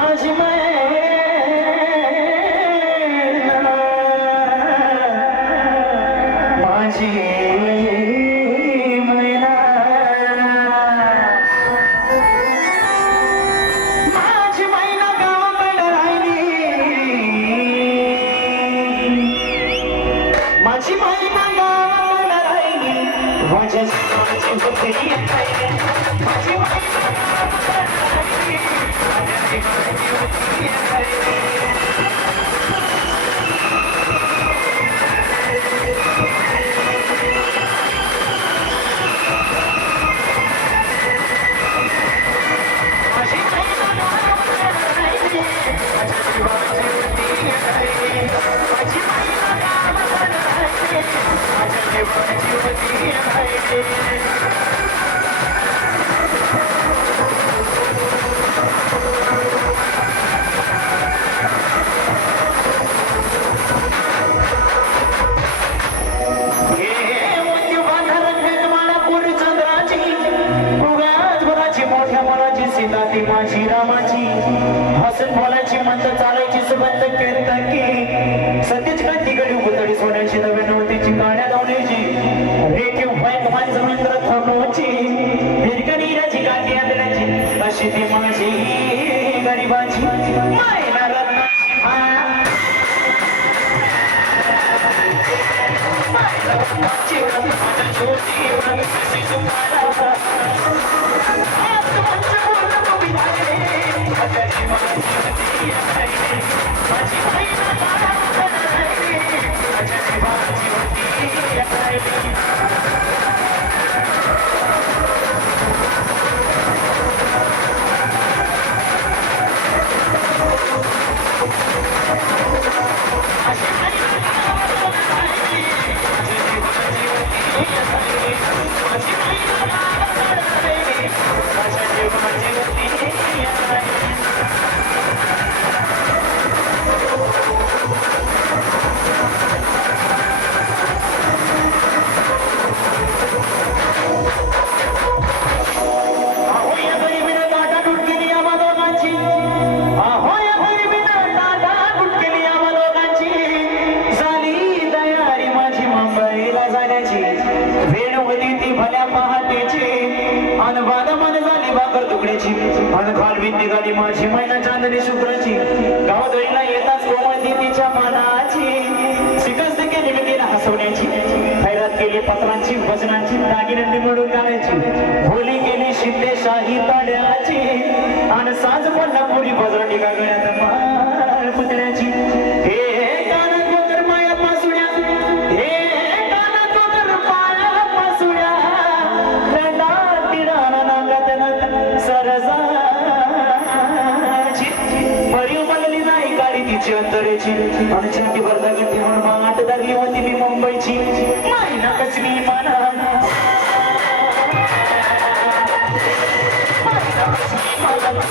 माझी मैना माझी मैना माझी मैना गावाकडे राहिली माझी मैना गावाकडे राहिली माझ्या जीवाची होती माझी मैना माझी रामाची हसन बोलायची म्हणत चालायची सुबंध कीर्तकी सतीच कांती गडी उतडी सोन्याची नव्या नवतीची गाड्या धावण्याची रेखीव बाईक माणसमेंद्र थांबवायची हिरकणीराची गाठी आदराची अशी ती माझी गरीबाची मायना रत्नाची मायना रत्नाची माझ्या छोटी कशी तुम्हाला निघाली माझी मैना चांदणी शुभ्राची गावदळीला येताच कोमळती तिच्या मानाची शिकस्त केली मी तिला हसवण्याची खैरात केली पत्रांची भजनांची दागिन्यांनी मिळून गाण्याची होली केली शिंदेशाही ताड्याची आणि साज पडला पुरी बजरणी गागण्यात माळ पुतण्याची हे कानात वगर माया पासुड्या हे कानात वगर माया पासुड्या रंडा तिडाना नागात सरजा अंतरेची आणि चिंटी भरता गठी म्हणून माठ धरली होती मी मुंबईची मायना कसली माना मायना कसली माना